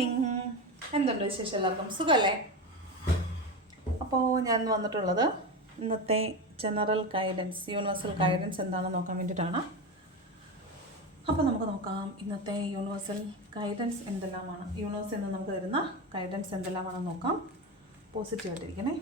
Morning. എന്തുണ്ട് വിശേഷം? എല്ലാവർക്കും സുഖമല്ലേ? അപ്പോൾ ഞാൻ വന്നിട്ടുള്ളത് ഇന്നത്തെ ജനറൽ ഗൈഡൻസ്, യൂണിവേഴ്സൽ ഗൈഡൻസ് എന്താണെന്ന് നോക്കാൻ വേണ്ടിയിട്ടാണ്. അപ്പോൾ നമുക്ക് നോക്കാം ഇന്നത്തെ യൂണിവേഴ്സൽ ഗൈഡൻസ് എന്തെല്ലാമാണ്. യൂണിവേഴ്സ് എന്ന് നമുക്ക് തരുന്ന ഗൈഡൻസ് എന്തെല്ലാമാണെന്ന് നോക്കാം. പോസിറ്റീവായിട്ടിരിക്കണേ.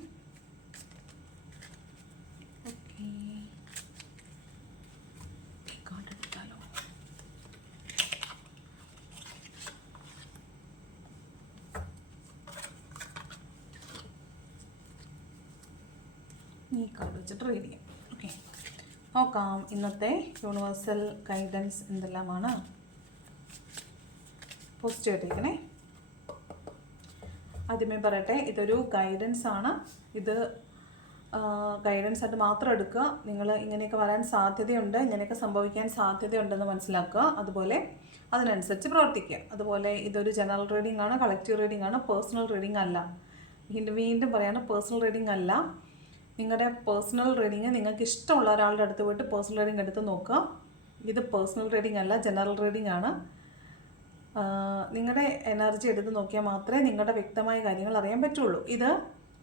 ഈ കാർഡ് വെച്ചിട്ട് റീഡ് ചെയ്യാം. ഓക്കെ, നോക്കാം ഇന്നത്തെ യൂണിവേഴ്സൽ ഗൈഡൻസ് എന്തെല്ലാമാണ്. പോസിറ്റീവായിട്ടിരിക്കണേ. ആദ്യമേ പറയട്ടെ, ഇതൊരു ഗൈഡൻസ് ആണ്. ഇത് ഗൈഡൻസ് ആയിട്ട് മാത്രം എടുക്കുക. നിങ്ങൾ ഇങ്ങനെയൊക്കെ വരാൻ സാധ്യതയുണ്ട്, ഇങ്ങനെയൊക്കെ സംഭവിക്കാൻ സാധ്യതയുണ്ടെന്ന് മനസ്സിലാക്കുക. അതുപോലെ അതിനനുസരിച്ച് പ്രവർത്തിക്കുക. അതുപോലെ ഇതൊരു ജനറൽ റീഡിംഗ് ആണ്, കളക്റ്റീവ് റീഡിംഗ് ആണ്, പേഴ്സണൽ റീഡിംഗ് അല്ല. വീണ്ടും പറയാണ്, പേഴ്സണൽ റീഡിംഗ് അല്ല. നിങ്ങളുടെ പേഴ്സണൽ റീഡിങ് നിങ്ങൾക്ക് ഇഷ്ടമുള്ള ഒരാളുടെ അടുത്ത് പോയിട്ട് പേഴ്സണൽ റീഡിങ് എടുത്ത് നോക്കുക. ഇത് പേഴ്സണൽ റീഡിംഗ് അല്ല, ജനറൽ റീഡിംഗ് ആണ്. നിങ്ങളുടെ എനർജി എടുത്ത് നോക്കിയാൽ മാത്രമേ നിങ്ങളുടെ വ്യക്തമായ കാര്യങ്ങൾ അറിയാൻ പറ്റുള്ളൂ. ഇത്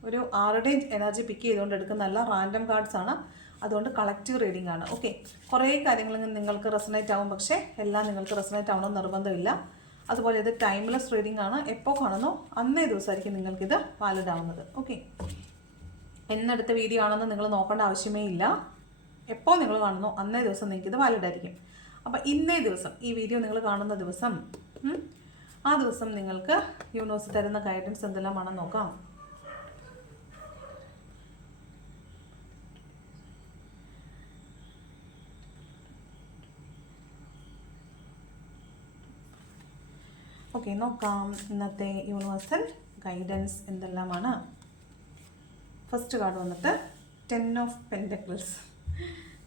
ഒരു ആരുടെയും എനർജി പിക്ക് ചെയ്തുകൊണ്ട് എടുക്കുന്നതല്ല, റാൻഡം കാർഡ്സ് ആണ്. അതുകൊണ്ട് കളക്റ്റീവ് റീഡിംഗ് ആണ്. ഓക്കെ, കുറേ കാര്യങ്ങൾ നിങ്ങൾക്ക് റെസണേറ്റ് ആവും, പക്ഷേ എല്ലാം നിങ്ങൾക്ക് റെസണേറ്റ് ആവണമെന്ന് നിർബന്ധമില്ല. അതുപോലെ ഇത് ടൈംലെസ് റീഡിംഗ് ആണ്. എപ്പോൾ കാണുന്നോ അന്നേ ദിവസമായിരിക്കും നിങ്ങൾക്കിത് വാലിഡ് ആവുന്നത്. ഓക്കെ, എന്നെടുത്ത വീഡിയോ ആണെന്ന് നിങ്ങൾ നോക്കേണ്ട ആവശ്യമേ ഇല്ല. എപ്പോൾ നിങ്ങൾ കാണുന്നോ അന്നേ ദിവസം നിങ്ങൾക്കിത് വാലിഡ് ആയിരിക്കും. അപ്പോൾ ഇന്നേ ദിവസം ഈ വീഡിയോ നിങ്ങൾ കാണുന്ന ദിവസം, ആ ദിവസം നിങ്ങൾക്ക് യൂണിവേഴ്സ് തരുന്ന ഗൈഡൻസ് എന്തെല്ലാമാണെന്ന് നോക്കാം. ഓക്കെ, നോക്കാം ഇന്നത്തെ യൂണിവേഴ്സൽ ഗൈഡൻസ് എന്തെല്ലാമാണ്. ഫസ്റ്റ് കാർഡ് വന്നിട്ട് 10 ഓഫ് പെൻറ്റക്കിൾസ്.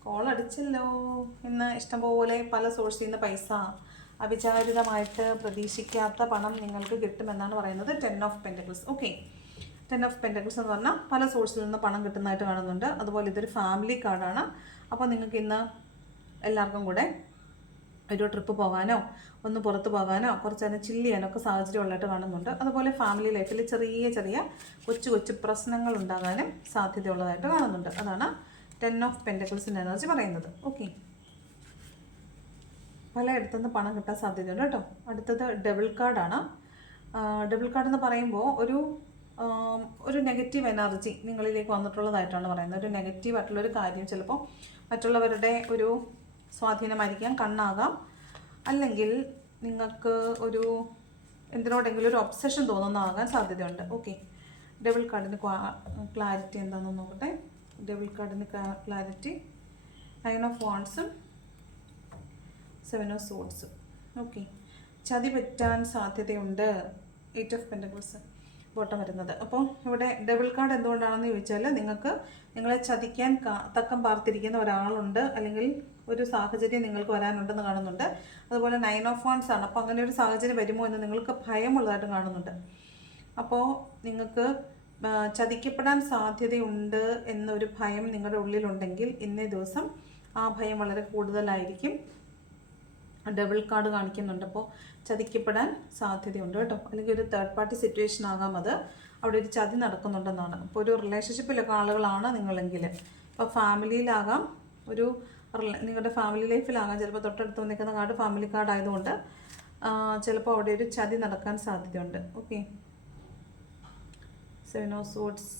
കോൾ അടിച്ചല്ലോ. ഇന്ന് ഇഷ്ടംപോലെ പല സോഴ്സിൽ നിന്ന് പൈസ, അവിചാരിതമായിട്ട് പ്രതീക്ഷിക്കാത്ത പണം നിങ്ങൾക്ക് കിട്ടുമെന്നാണ് പറയുന്നത്. 10 of pentacles. Okay, 10 of pentacles എന്ന് പറഞ്ഞാൽ പല സോഴ്സിൽ നിന്ന് പണം കിട്ടുന്നതായിട്ട് കാണുന്നുണ്ട്. അതുപോലെ ഇതൊരു ഫാമിലി കാർഡാണ്. അപ്പോൾ നിങ്ങൾക്ക് ഇന്ന് എല്ലാവർക്കും കൂടെ ഒരു ട്രിപ്പ് പോകാനോ ഒന്ന് പുറത്ത് പോകാനോ കുറച്ച് നേരം ചില്ല് ചെയ്യാനോ ഒക്കെ സാഹചര്യമുള്ളതായിട്ട് കാണുന്നുണ്ട്. അതുപോലെ ഫാമിലി ലൈഫിൽ ചെറിയ ചെറിയ കൊച്ചു പ്രശ്നങ്ങൾ ഉണ്ടാകാനും സാധ്യതയുള്ളതായിട്ട് കാണുന്നുണ്ട്. അതാണ് 10 ഓഫ് പെൻറ്റക്കിൾസിൻ്റെ എനർജി പറയുന്നത്. ഓക്കെ, പലയിടത്തുനിന്ന് പണം കിട്ടാൻ സാധ്യതയുണ്ട് കേട്ടോ. അടുത്തത് ഡബിൾ കാർഡാണ്. ഡബിൾ കാർഡ് എന്ന് പറയുമ്പോൾ ഒരു നെഗറ്റീവ് എനർജി നിങ്ങളിലേക്ക് വന്നിട്ടുള്ളതായിട്ടാണ് പറയുന്നത്. ഒരു നെഗറ്റീവായിട്ടുള്ളൊരു കാര്യം, ചിലപ്പോൾ മറ്റുള്ളവരുടെ ഒരു സ്വാധീനമായിരിക്കാം, കണ്ണാകാം, അല്ലെങ്കിൽ നിങ്ങൾക്ക് ഒരു എന്തിനോടെങ്കിലും ഒരു ഒബ്സഷൻ തോന്നുന്നതാകാൻ സാധ്യതയുണ്ട്. ഓക്കെ, ഡബിൾ കാർഡിന് ക്ലാരിറ്റി എന്താണെന്ന് നോക്കട്ടെ. ഡബിൾ കാർഡിന് ക്ലാരിറ്റി 9 ഓഫ് വാണ്ട്സും 7 ഓഫ് സോഡ്സും. ഓക്കെ, ചതി പറ്റാൻ സാധ്യതയുണ്ട്. 8 ഓഫ് പെൻറ്റക്കിൾസ് ബോട്ടം വരുന്നത്. അപ്പോൾ ഇവിടെ ഡബിൾ കാർഡ് എന്തുകൊണ്ടാണെന്ന് ചോദിച്ചാൽ, നിങ്ങളെ ചതിക്കാൻ തക്കം പാർത്തിരിക്കുന്ന ഒരാളുണ്ട്, അല്ലെങ്കിൽ ഒരു സാഹചര്യം നിങ്ങൾക്ക് വരാനുണ്ടെന്ന് കാണുന്നുണ്ട്. അതുപോലെ 9 ഓഫ് വാണ്ട്സ് ആണ്. അപ്പോൾ അങ്ങനെ ഒരു സാഹചര്യം വരുമോ എന്ന് നിങ്ങൾക്ക് ഭയമുള്ളതായിട്ട് കാണുന്നുണ്ട്. അപ്പോൾ നിങ്ങൾക്ക് ചതിക്കപ്പെടാൻ സാധ്യതയുണ്ട് എന്നൊരു ഭയം നിങ്ങളുടെ ഉള്ളിലുണ്ടെങ്കിൽ ഇന്നേ ദിവസം ആ ഭയം വളരെ കൂടുതലായിരിക്കും. ഡബിൾ കാർഡ് കാണിക്കുന്നുണ്ട്. അപ്പോൾ ചതിക്കപ്പെടാൻ സാധ്യതയുണ്ട് കേട്ടോ. അല്ലെങ്കിൽ ഒരു തേർഡ് പാർട്ടി സിറ്റുവേഷൻ ആകാം അത്. അവിടെ ഒരു ചതി നടക്കുന്നുണ്ടെന്നാണ്. അപ്പോൾ ഒരു റിലേഷൻഷിപ്പിലൊക്കെ ആളുകളാണ് നിങ്ങളെങ്കിൽ, ഇപ്പോൾ ഫാമിലിയിലാകാം, നിങ്ങളുടെ ഫാമിലി ലൈഫിലാകാം. ചിലപ്പോൾ തൊട്ടടുത്ത് നിൽക്കുന്ന കാർഡ് ഫാമിലി കാർഡ് ആയതുകൊണ്ട് ചിലപ്പോൾ അവിടെ ഒരു ചതി നടക്കാൻ സാധ്യതയുണ്ട്. ഓക്കെ, 7 ഓഫ് സോഡ്സ്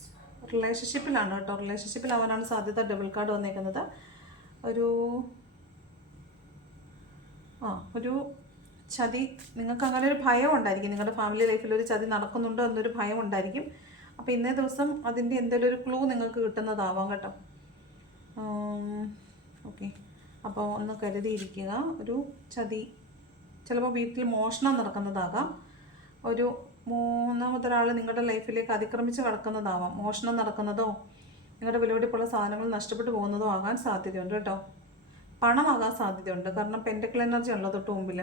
റിലേഷൻഷിപ്പിലാണ് കേട്ടോ. റിലേഷൻഷിപ്പിലാവാനാണ് സാധ്യത. ഡബിൾ കാർഡ് വന്നേക്കുന്നത് ഒരു ചതി. നിങ്ങൾക്ക് അങ്ങനെ ഒരു ഭയം ഉണ്ടായിരിക്കും, നിങ്ങളുടെ ഫാമിലി ലൈഫിൽ ഒരു ചതി നടക്കുന്നുണ്ടോ എന്നൊരു ഭയം ഉണ്ടായിരിക്കും. അപ്പോൾ ഇന്നേ ദിവസം അതിൻ്റെ എന്തെങ്കിലും ഒരു ക്ലൂ നിങ്ങൾക്ക് കിട്ടുന്നതാവാം കേട്ടോ. ഓക്കെ, അപ്പോൾ ഒന്ന് കരുതിയിരിക്കുക. ഒരു ചതി, ചിലപ്പോൾ വീട്ടിൽ മോഷണം നടക്കുന്നതാകാം. ഒരു മൂന്നാമതൊരാൾ നിങ്ങളുടെ ലൈഫിലേക്ക് അതിക്രമിച്ച് കടക്കുന്നതാവാം. മോഷണം നടക്കുന്നതോ നിങ്ങളുടെ വിലപിടിപ്പുള്ള സാധനങ്ങൾ നഷ്ടപ്പെട്ടു പോകുന്നതോ ആകാൻ സാധ്യതയുണ്ട് കേട്ടോ. പണമാകാൻ സാധ്യതയുണ്ട്, കാരണം പെൻറ്റക്കിൾ എനർജി ഉള്ളത് തൊട്ട് മുമ്പിൽ.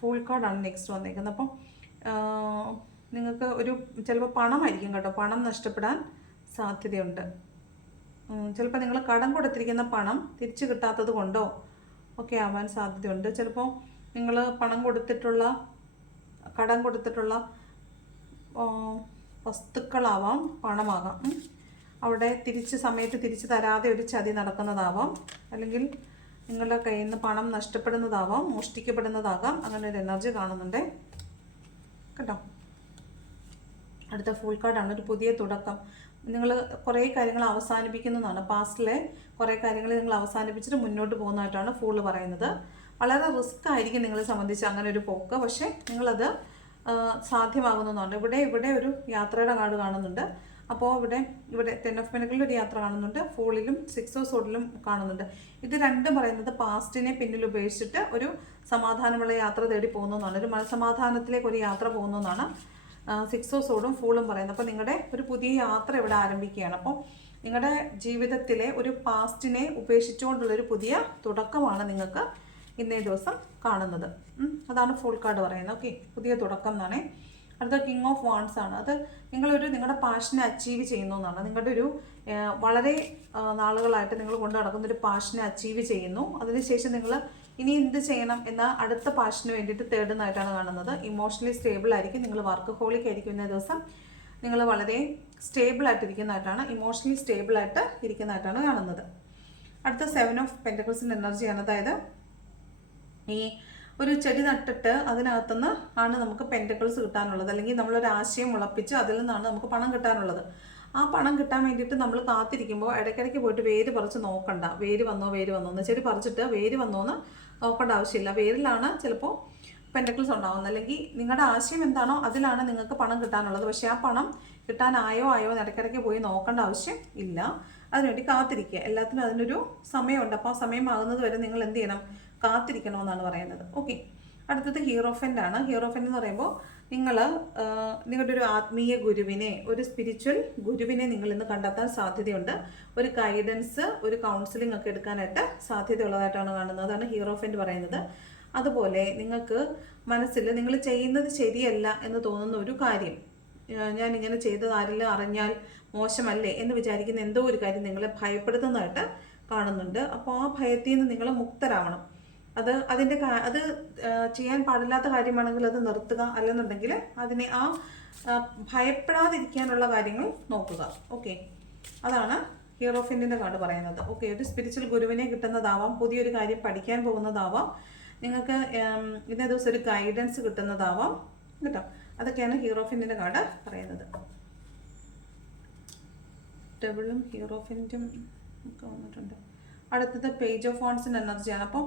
ഫുൾ കാർഡാണ് നെക്സ്റ്റ് വന്നേക്കുന്നത്. അപ്പം നിങ്ങൾക്ക് ചിലപ്പോൾ പണമായിരിക്കും കേട്ടോ. പണം നഷ്ടപ്പെടാൻ സാധ്യതയുണ്ട്. ചിലപ്പോൾ നിങ്ങൾ കടം കൊടുത്തിരിക്കുന്ന പണം തിരിച്ചു കിട്ടാത്തത് കൊണ്ടോ ഒക്കെ ആവാൻ സാധ്യതയുണ്ട്. ചിലപ്പോൾ നിങ്ങൾ പണം കൊടുത്തിട്ടുള്ള കടം കൊടുത്തിട്ടുള്ള വസ്തുക്കളാവാം, പണമാകാം. അവിടെ സമയത്ത് തിരിച്ച് തരാതെ ഒരു ചതി നടക്കുന്നതാവാം, അല്ലെങ്കിൽ നിങ്ങളുടെ കയ്യിൽ നിന്ന് പണം നഷ്ടപ്പെടുന്നതാവാം, മോഷ്ടിക്കപ്പെടുന്നതാകാം. അങ്ങനെ ഒരു എനർജി കാണുന്നുണ്ട് കേട്ടോ. അടുത്ത ഫുൾ കാർഡാണ്, ഒരു പുതിയ തുടക്കം. നിങ്ങൾ കുറേ കാര്യങ്ങൾ അവസാനിപ്പിക്കുന്നതാണ്. പാസ്റ്റിലെ കുറേ കാര്യങ്ങൾ നിങ്ങൾ അവസാനിപ്പിച്ചിട്ട് മുന്നോട്ട് പോകുന്നതായിട്ടാണ് ഫൂള് പറയുന്നത്. വളരെ റിസ്ക് ആയിരിക്കും നിങ്ങളെ സംബന്ധിച്ച് അങ്ങനെ ഒരു പോക്ക്, പക്ഷേ നിങ്ങളത് സാധ്യമാകുന്നതാണ്. ഇവിടെ ഒരു യാത്രയുടെ കാർഡ് കാണുന്നുണ്ട്. അപ്പോൾ ഇവിടെ 10 ഓഫ് പെൻറ്റക്കിളിൽ ഒരു യാത്ര കാണുന്നുണ്ട്, ഫൂളിലും 6 ഓഫ് സോഡിലും കാണുന്നുണ്ട്. ഇത് രണ്ടും പറയുന്നത് പാസ്റ്റിനെ പിന്നിൽ ഉപേക്ഷിച്ചിട്ട് ഒരു സമാധാനമുള്ള യാത്ര തേടി പോകുന്നതാണ്, ഒരു മനസമാധാനത്തിലേക്ക് ഒരു യാത്ര പോകുന്നതാണ് 6 ഓഫ് സോഡും ഫൂളും പറയുന്നത്. അപ്പോൾ നിങ്ങളുടെ ഒരു പുതിയ യാത്ര ഇവിടെ ആരംഭിക്കുകയാണ്. അപ്പോൾ നിങ്ങളുടെ ജീവിതത്തിലെ ഒരു പാസ്റ്റിനെ ഉപേക്ഷിച്ചുകൊണ്ടുള്ളൊരു പുതിയ തുടക്കമാണ് നിങ്ങൾക്ക് ഇന്നേ ദിവസം കാണുന്നത്. അതാണ് ഫുൾ കാർഡ് പറയുന്നത്. ഓക്കെ, പുതിയ തുടക്കം എന്നാണ്. അടുത്ത കിങ് ഓഫ് വാൺസ് ആണ്. അത് നിങ്ങളുടെ പാഷനെ അച്ചീവ് ചെയ്യുന്നു എന്നാണ്. നിങ്ങളുടെ ഒരു വളരെ നാളുകളായിട്ട് നിങ്ങൾ കൊണ്ടു നടക്കുന്ന ഒരു പാഷനെ അച്ചീവ് ചെയ്യുന്നു. അതിനുശേഷം നിങ്ങൾ ഇനി എന്ത് ചെയ്യണം എന്ന അടുത്ത പാഷന് വേണ്ടിയിട്ട് തേടുന്നതായിട്ടാണ് കാണുന്നത്. ഇമോഷണലി സ്റ്റേബിൾ ആയിരിക്കും, നിങ്ങൾ വർക്ക് ഹോളിക് ആയിരിക്കും ഇന്നേ ദിവസം. നിങ്ങൾ വളരെ സ്റ്റേബിൾ ആയിട്ടിരിക്കുന്നതായിട്ടാണ്, ഇമോഷണലി സ്റ്റേബിൾ ആയിട്ട് ഇരിക്കുന്നതായിട്ടാണ് കാണുന്നത്. അടുത്ത 7 ഓഫ് പെൻറ്റക്കിൾസിൻ്റെ എനർജിയാണ്. അതായത് ഈ ഒരു ചെടി നട്ടിട്ട് അതിനകത്തുനിന്ന് ആണ് നമുക്ക് പെൻറ്റക്കിൾസ് കിട്ടാനുള്ളത്, അല്ലെങ്കിൽ നമ്മളൊരു ആശയം ഉളപ്പിച്ച് അതിൽ നിന്നാണ് നമുക്ക് പണം കിട്ടാനുള്ളത്. ആ പണം കിട്ടാൻ വേണ്ടിയിട്ട് നമ്മൾ കാത്തിരിക്കുമ്പോൾ ഇടയ്ക്കിടയ്ക്ക് പോയിട്ട് വേര് പറിച്ച് നോക്കണ്ട. വേര് വന്നോ എന്ന് ചെടി പറിച്ചിട്ട് വേര് വന്നോന്ന് നോക്കേണ്ട ആവശ്യമില്ല. വേരിലാണ് ചിലപ്പോൾ പെൻറ്റക്കിൾസ് ഉണ്ടാകുന്നത്, അല്ലെങ്കിൽ നിങ്ങളുടെ ആശയം എന്താണോ അതിലാണ് നിങ്ങൾക്ക് പണം കിട്ടാനുള്ളത്. പക്ഷേ ആ പണം കിട്ടാനായോ എന്ന് ഇടയ്ക്കിടയ്ക്ക് പോയി നോക്കേണ്ട ആവശ്യം ഇല്ല. അതിനുവേണ്ടി കാത്തിരിക്കുക. എല്ലാത്തിനും അതിനൊരു സമയമുണ്ട്. അപ്പോൾ ആ സമയമാകുന്നത് വരെ നിങ്ങൾ എന്ത് ചെയ്യണം? കാത്തിരിക്കണമെന്നാണ് പറയുന്നത്. ഓക്കെ, അടുത്തത് ഹീറോഫൻ്റ് ആണ്. ഹീറോഫൻ്റ് എന്ന് പറയുമ്പോൾ നിങ്ങളുടെ ഒരു ആത്മീയ ഗുരുവിനെ, ഒരു സ്പിരിച്വൽ ഗുരുവിനെ നിങ്ങൾ ഇന്ന് കണ്ടെത്താൻ സാധ്യതയുണ്ട്. ഒരു ഗൈഡൻസ്, ഒരു കൗൺസിലിംഗ് ഒക്കെ എടുക്കാനായിട്ട് സാധ്യതയുള്ളതായിട്ടാണ് കാണുന്നത്. അതാണ് ഹീറോഫൻ്റ് പറയുന്നത്. അതുപോലെ നിങ്ങൾക്ക് മനസ്സിൽ നിങ്ങൾ ചെയ്യുന്നത് ശരിയല്ല എന്ന് തോന്നുന്ന ഒരു കാര്യം, ഞാൻ ഇങ്ങനെ ചെയ്തത് ആരെങ്കിലും അറിഞ്ഞാൽ മോശമല്ലേ എന്ന് വിചാരിക്കുന്ന എന്തോ ഒരു കാര്യം നിങ്ങളെ ഭയപ്പെടുത്തുന്നതായിട്ട് കാണുന്നുണ്ട്. അപ്പോൾ ആ ഭയത്തിൽ നിന്ന് നിങ്ങൾ മുക്തരാവണം. അത് ചെയ്യാൻ പാടില്ലാത്ത കാര്യമാണെങ്കിൽ അത് നിർത്തുക, അല്ലെന്നുണ്ടെങ്കിൽ അതിനെ ഭയപ്പെടാതിരിക്കാനുള്ള കാര്യങ്ങൾ നോക്കുക. ഓക്കെ, അതാണ് ഹീറോഫിൻ്റെ കാർഡ് പറയുന്നത്. ഓക്കെ, ഒരു സ്പിരിച്വൽ ഗുരുവിനെ കിട്ടുന്നതാവാം, പുതിയൊരു കാര്യം പഠിക്കാൻ പോകുന്നതാവാം, നിങ്ങൾക്ക് ഇന്നേ ദിവസം ഒരു ഗൈഡൻസ് കിട്ടുന്നതാവാം കേട്ടോ. അതൊക്കെയാണ് ഹീറോഫിൻ്റെ കാർഡ് പറയുന്നത്. ഡബിളും ഹീറോഫിൻ്റും ഒക്കെ വന്നിട്ടുണ്ട്. അടുത്തത് പേജ് ഓഫ് വാൺസിൻ്റെ എനർജിയാണ്. അപ്പോൾ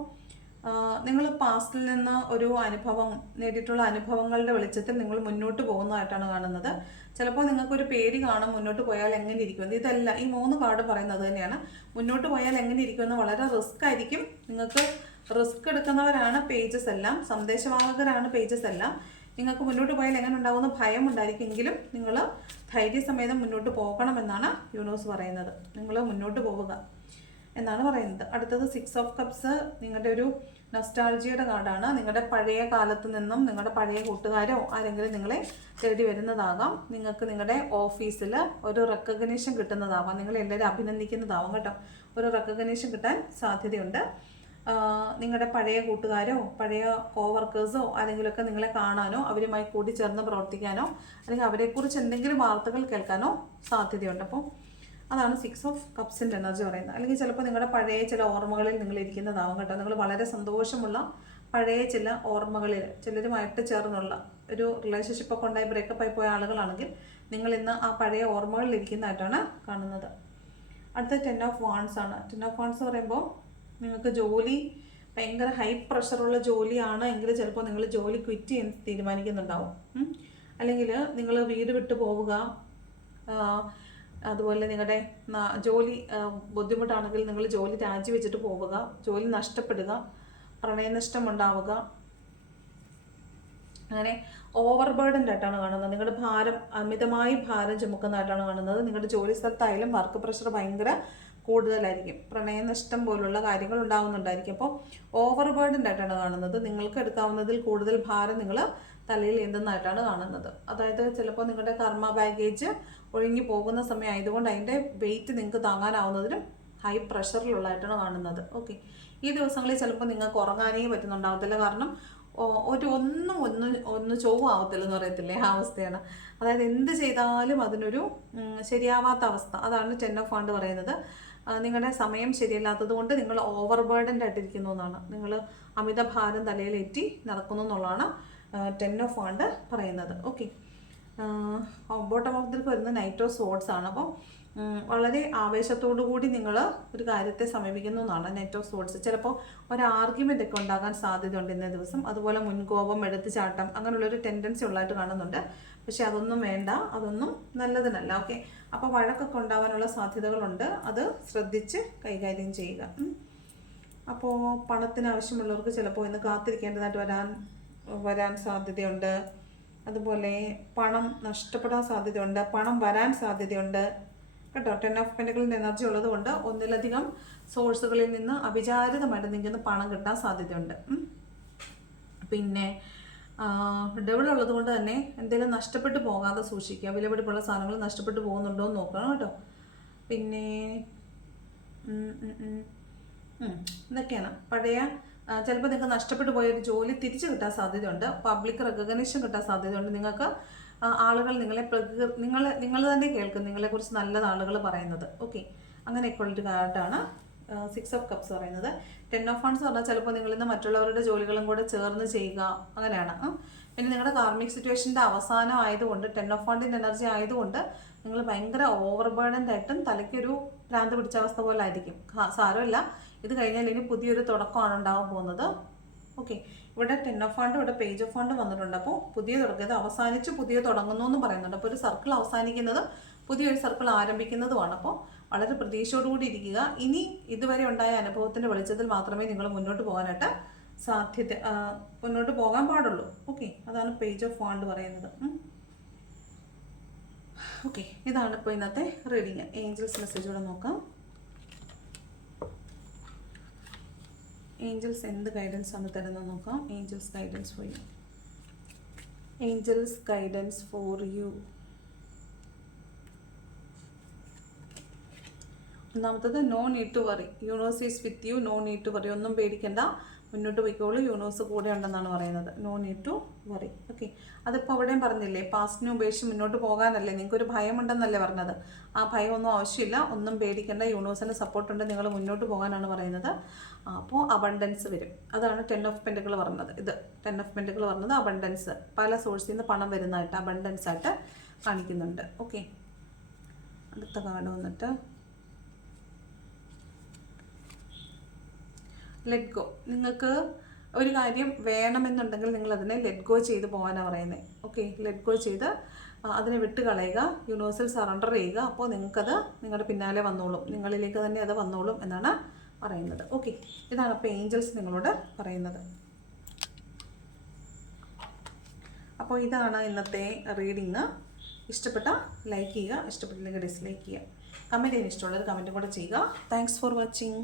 നിങ്ങൾ പാസ്റ്റിൽ നിന്ന് ഒരു അനുഭവം നേടിയിട്ടുള്ള അനുഭവങ്ങളുടെ വെളിച്ചത്തിൽ നിങ്ങൾ മുന്നോട്ട് പോകുന്നതായിട്ടാണ് കാണുന്നത്. ചിലപ്പോൾ നിങ്ങൾക്കൊരു പേടി കാണും, മുന്നോട്ട് പോയാൽ എങ്ങനെ ഇരിക്കുമെന്ന്. ഇതല്ല, ഈ 3 കാർഡ് പറയുന്നത് തന്നെയാണ്. മുന്നോട്ട് പോയാൽ എങ്ങനെ ഇരിക്കുമെന്ന് വളരെ റിസ്ക് ആയിരിക്കും. നിങ്ങൾക്ക് റിസ്ക് എടുക്കുന്നവരാണ് പേജസ് എല്ലാം, സന്ദേശവാഹകരാണ് പേജസ് എല്ലാം. നിങ്ങൾക്ക് മുന്നോട്ട് പോയാൽ എങ്ങനെ ഉണ്ടാകുന്ന ഭയം ഉണ്ടായിരിക്കുമെങ്കിലും നിങ്ങൾ ധൈര്യസമേതം മുന്നോട്ട് പോകണമെന്നാണ് യൂണിവേഴ്സ് പറയുന്നത്. നിങ്ങൾ മുന്നോട്ട് പോവുക എന്നാണ് പറയുന്നത്. അടുത്തത് 6 ഓഫ് കപ്സ് നിങ്ങളുടെ ഒരു നൊസ്റ്റാൾജിയുടെ കാർഡാണ്. നിങ്ങളുടെ പഴയ കാലത്ത് നിന്നും നിങ്ങളുടെ പഴയ കൂട്ടുകാരോ ആരെങ്കിലും നിങ്ങളെ തേടി വരുന്നതാകാം. നിങ്ങൾക്ക് നിങ്ങളുടെ ഓഫീസിൽ ഒരു റെക്കഗ്നീഷൻ കിട്ടുന്നതാവാം, നിങ്ങളെല്ലാവരും അഭിനന്ദിക്കുന്നതാവാം കേട്ടോ. ഒരു റെക്കഗ്നീഷൻ കിട്ടാൻ സാധ്യതയുണ്ട്. നിങ്ങളുടെ പഴയ കൂട്ടുകാരോ പഴയ കോവർക്കേഴ്സോ ആരെങ്കിലുമൊക്കെ നിങ്ങളെ കാണാനോ അവരുമായി കൂടി ചേർന്ന് പ്രവർത്തിക്കാനോ അല്ലെങ്കിൽ അവരെക്കുറിച്ച് എന്തെങ്കിലും വാർത്തകൾ കേൾക്കാനോ സാധ്യതയുണ്ട്. അപ്പോൾ അതാണ് 6 ഓഫ് കപ്സിൻ്റെ എനർജി പറയുന്നത്. അല്ലെങ്കിൽ ചിലപ്പോൾ നിങ്ങളുടെ പഴയ ചില ഓർമ്മകളിൽ നിങ്ങൾ ഇരിക്കുന്നതാവും കേട്ടോ. നിങ്ങൾ വളരെ സന്തോഷമുള്ള പഴയ ചില ഓർമ്മകളിൽ ചിലരുമായിട്ട് ചേർന്നുള്ള ഒരു റിലേഷൻഷിപ്പൊക്കെ ഉണ്ടായി ബ്രേക്കപ്പായി പോയ ആളുകളാണെങ്കിൽ നിങ്ങൾ ഇന്ന് ആ പഴയ ഓർമ്മകളിൽ ഇരിക്കുന്നതായിട്ടാണ് കാണുന്നത്. അടുത്ത 10 ഓഫ് വാൺസ് ആണ്. 10 ഓഫ് വാൺസ് പറയുമ്പോൾ നിങ്ങൾക്ക് ജോലി ഭയങ്കര ഹൈ പ്രഷറുള്ള ജോലിയാണ് എങ്കിൽ ചിലപ്പോൾ നിങ്ങൾ ജോലി ക്വിറ്റ് ചെയ്യാൻ തീരുമാനിക്കുന്നുണ്ടാവും. അല്ലെങ്കിൽ നിങ്ങൾ വീട് വിട്ടു പോവുക, അതുപോലെ നിങ്ങളുടെ ജോലി ബുദ്ധിമുട്ടാണെങ്കിൽ നിങ്ങൾ ജോലി രാജിവെച്ചിട്ട് പോവുക, ജോലി നഷ്ടപ്പെടുക, പ്രണയനഷ്ടം ഉണ്ടാവുക, അങ്ങനെ ഓവർ ബേർഡൻഡ് ആയിട്ടാണ് കാണുന്നത്. നിങ്ങളുടെ അമിതമായി ഭാരം ചുമക്കുന്നതായിട്ടാണ് കാണുന്നത്. നിങ്ങളുടെ ജോലി സ്ഥലത്തായാലും വർക്ക് പ്രഷർ ഭയങ്കര കൂടുതലായിരിക്കും, പ്രണയനഷ്ടം പോലുള്ള കാര്യങ്ങൾ ഉണ്ടാകുന്നുണ്ടായിരിക്കും. അപ്പോൾ ഓവർ ബേർഡൻഡ് ആയിട്ടാണ് കാണുന്നത്. നിങ്ങൾക്ക് എടുക്കാവുന്നതിൽ കൂടുതൽ ഭാരം നിങ്ങൾ തലയിൽ എന്തെന്നായിട്ടാണ് കാണുന്നത്. അതായത് ചിലപ്പോൾ നിങ്ങളുടെ കർമ്മ ബാഗേജ് ഒഴിഞ്ഞു പോകുന്ന സമയം ആയതുകൊണ്ട് അതിൻ്റെ വെയിറ്റ് നിങ്ങൾക്ക് താങ്ങാനാവുന്നതിനും ഹൈ പ്രഷറിലുള്ളതായിട്ടാണ് കാണുന്നത്. ഓക്കെ, ഈ ദിവസങ്ങളിൽ ചിലപ്പോൾ നിങ്ങൾക്ക് ഉറങ്ങാനേ പറ്റുന്നുണ്ടാകത്തില്ല. കാരണം ഒന്ന് ചൊവ്വാവത്തില്ലെന്ന് പറയത്തില്ലേ, ആ അവസ്ഥയാണ്. അതായത് എന്ത് ചെയ്താലും അതിനൊരു ശരിയാവാത്ത അവസ്ഥ. അതാണ് 10 ഓഫ് വാണ്ട് പറയുന്നത്. നിങ്ങളുടെ സമയം ശരിയല്ലാത്തത് കൊണ്ട് നിങ്ങൾ ഓവർ ബേർഡൻഡ് ആയിട്ടിരിക്കുന്നു എന്നാണ്. നിങ്ങൾ അമിതഭാരം തലയിലേറ്റി നടക്കുന്നു എന്നുള്ളതാണ് 10 ഓഫ് വാണ്ട് പറയുന്നത്. ഓക്കെ, ബോട്ടം ഓഫ് ദ വരുന്ന നൈറ്റ് ഓഫ് സോർഡ്സ് ആണ്. അപ്പോൾ വളരെ ആവേശത്തോടു കൂടി നിങ്ങൾ ഒരു കാര്യത്തെ സമീപിക്കുന്നു എന്നാണ് നൈറ്റ് ഓഫ് സോർഡ്സ്. ചിലപ്പോൾ ഒരു ആർഗ്യുമെൻ്റ് ഒക്കെ ഉണ്ടാകാൻ സാധ്യതയുണ്ട് ഇന്നേ ദിവസം. അതുപോലെ മുൻകോപം, എടുത്തുചാട്ടം, അങ്ങനെയുള്ളൊരു ടെൻഡൻസി ഉള്ളതായിട്ട് കാണുന്നുണ്ട്. പക്ഷെ അതൊന്നും വേണ്ട, അതൊന്നും നല്ലതിനല്ല. ഓക്കെ, അപ്പോൾ വഴക്കൊക്കെ ഉണ്ടാകാനുള്ള സാധ്യതകളുണ്ട്. അത് ശ്രദ്ധിച്ച് കൈകാര്യം ചെയ്യുക. അപ്പോൾ പണത്തിന് ആവശ്യമുള്ളവർക്ക് ചിലപ്പോൾ ഇന്ന് കാത്തിരിക്കേണ്ടതായിട്ട് വരാൻ സാധ്യതയുണ്ട്. അതുപോലെ പണം നഷ്ടപ്പെടാൻ സാധ്യതയുണ്ട്, പണം വരാൻ സാധ്യതയുണ്ട് കേട്ടോ. 10 ഓഫ് പെൻറ്റക്കിളിൻ്റെ എനർജി ഉള്ളത് കൊണ്ട് ഒന്നിലധികം സോഴ്സുകളിൽ നിന്ന് അവിചാരിതമായിട്ട് നിങ്ങൾക്ക് പണം കിട്ടാൻ സാധ്യതയുണ്ട്. പിന്നെ ഡബിൾ ഉള്ളത് കൊണ്ട് തന്നെ എന്തെങ്കിലും നഷ്ടപ്പെട്ടു പോകാതെ സൂക്ഷിക്കുക. വിലപിടിപ്പുള്ള സാധനങ്ങൾ നഷ്ടപ്പെട്ടു പോകുന്നുണ്ടോ എന്ന് നോക്കണം കേട്ടോ. പിന്നെ ഇതൊക്കെയാണ് പഴയ ചിലപ്പോൾ നിങ്ങൾക്ക് നഷ്ടപ്പെട്ടു പോയൊരു ജോലി തിരിച്ചു കിട്ടാൻ സാധ്യതയുണ്ട്. പബ്ലിക് റെക്കഗ്നേഷൻ കിട്ടാൻ സാധ്യതയുണ്ട്. നിങ്ങൾക്ക് ആളുകൾ നിങ്ങൾ തന്നെ കേൾക്കും, നിങ്ങളെക്കുറിച്ച് നല്ലത് ആളുകൾ പറയുന്നത്. ഓക്കെ, അങ്ങനെയൊക്കെ ഉള്ളൊരു കാർഡാണ് 6 ഓഫ് കപ്സ് പറയുന്നത്. 10 ഓഫ് വാണ്ട്സ് പറഞ്ഞാൽ ചിലപ്പോൾ നിങ്ങളിന്ന് മറ്റുള്ളവരുടെ ജോലികളും കൂടെ ചേർന്ന് ചെയ്യുക, അങ്ങനെയാണ്. പിന്നെ നിങ്ങളുടെ കാർമിക് സിറ്റുവേഷൻ്റെ അവസാനം ആയതുകൊണ്ട് 10 ഓഫ് വാണ്ടിൻ്റെ എനർജി ആയതുകൊണ്ട് നിങ്ങൾ ഭയങ്കര ഓവർ ബേർഡൻഡ് ആയിട്ടും തലയ്ക്കൊരു ഭ്രാന്ത് പിടിച്ച അവസ്ഥ പോലെ ആയിരിക്കും. സാരമില്ല, ഇത് കഴിഞ്ഞാൽ ഇനി പുതിയൊരു തുടക്കമാണ് ഉണ്ടാകാൻ പോകുന്നത്. ഓക്കെ, ഇവിടെ 10 ഓഫ് വാണ്ട്, ഇവിടെ പേജ് ഓഫ് വാണ്ട് വന്നിട്ടുണ്ട്. അപ്പോൾ പുതിയ തുടക്കം, ഇത് അവസാനിച്ച് പുതിയ തുടങ്ങുന്നു എന്ന് പറയുന്നുണ്ട്. അപ്പോൾ ഒരു സർക്കിൾ അവസാനിക്കുന്നത് പുതിയൊരു സർക്കിൾ ആരംഭിക്കുന്നതുമാണ്. അപ്പോൾ വളരെ പ്രതീക്ഷയോടുകൂടി ഇരിക്കുക. ഇനി ഇതുവരെ ഉണ്ടായ അനുഭവത്തിൻ്റെ വെളിച്ചത്തിൽ മാത്രമേ നിങ്ങൾ മുന്നോട്ട് പോകാനായിട്ട് മുന്നോട്ട് പോകാൻ പാടുള്ളൂ. ഓക്കെ, അതാണ് പേജ് ഓഫ് വാണ്ട് പറയുന്നത്. ഓക്കെ, ഇതാണ് ഇപ്പോൾ ഇന്നത്തെ റീഡിങ്. ഏഞ്ചൽസ് മെസ്സേജ് കൂടെ നോക്കാം. ഏഞ്ചൽസ് എന്ത് ഗൈഡൻസ് ആണ് തരുന്നത് നോക്കാം. Angels guidance for you. Angels guidance for you. ഒന്നാമത്തത് no need to worry, universe is with you, no need to worry. ഒന്നും പേടിക്കണ്ട, മുന്നോട്ട് പോയിക്കോളൂ, യൂണിവേഴ്സ് കൂടെ ഉണ്ടെന്നാണ് പറയുന്നത്. No need to worry. Okay, അതിപ്പോൾ അവിടെയും പറഞ്ഞില്ലേ, പാസ്റ്റിനെ ഉപേക്ഷിച്ച് മുന്നോട്ട് പോകാനല്ലേ, നിങ്ങൾക്കൊരു ഭയമുണ്ടെന്നല്ലേ പറഞ്ഞത്. ആ ഭയമൊന്നും ആവശ്യമില്ല, ഒന്നും പേടിക്കേണ്ട, യൂണിവേഴ്സിൻ്റെ സപ്പോർട്ടുണ്ട്, നിങ്ങൾ മുന്നോട്ട് പോകാനാണ് പറയുന്നത്. അപ്പോൾ അബണ്ടൻസ് വരും. അതാണ് 10 ഓഫ് പെൻറ്റക്കിൾ പറഞ്ഞത്. ഇത് 10 ഓഫ് പെൻറ്റക്കിൾ പറഞ്ഞത് അബണ്ടൻസ്, പല സോഴ്സിൽ നിന്ന് പണം വരുന്നതായിട്ട് അബണ്ടൻസ് ആയിട്ട് കാണിക്കുന്നുണ്ട്. ഓക്കെ, അടുത്ത കാർഡ് വന്നിട്ട് ലെറ്റ് ഗോ. നിങ്ങൾക്ക് ഒരു കാര്യം വേണമെന്നുണ്ടെങ്കിൽ നിങ്ങൾ അതിനെ ലെറ്റ് ഗോ ചെയ്ത് പോകാനാണ് പറയുന്നത്. ഓക്കെ, ലെറ്റ് ഗോ ചെയ്ത് അതിനെ വിട്ട് കളയുക, യൂണിവേഴ്സിൽ സറണ്ടർ ചെയ്യുക. അപ്പോൾ നിങ്ങൾക്കത് നിങ്ങളുടെ പിന്നാലെ വന്നോളും, നിങ്ങളിലേക്ക് തന്നെ അത് വന്നോളും എന്നാണ് പറയുന്നത്. ഓക്കെ, ഇതാണ് അപ്പോൾ ഏഞ്ചൽസ് നിങ്ങളോട് പറയുന്നത്. അപ്പോൾ ഇതാണ് ഇന്നത്തെ റീഡിങ്. ഇഷ്ടപ്പെട്ട ലൈക്ക് ചെയ്യുക, ഇഷ്ടപ്പെട്ടില്ലെങ്കിൽ ഡിസ്ലൈക്ക് ചെയ്യുക. കമൻറ്റ് ചെയ്യാൻ ഇഷ്ടമുള്ളത് കമൻറ്റും കൂടെ ചെയ്യുക. Thanks for watching.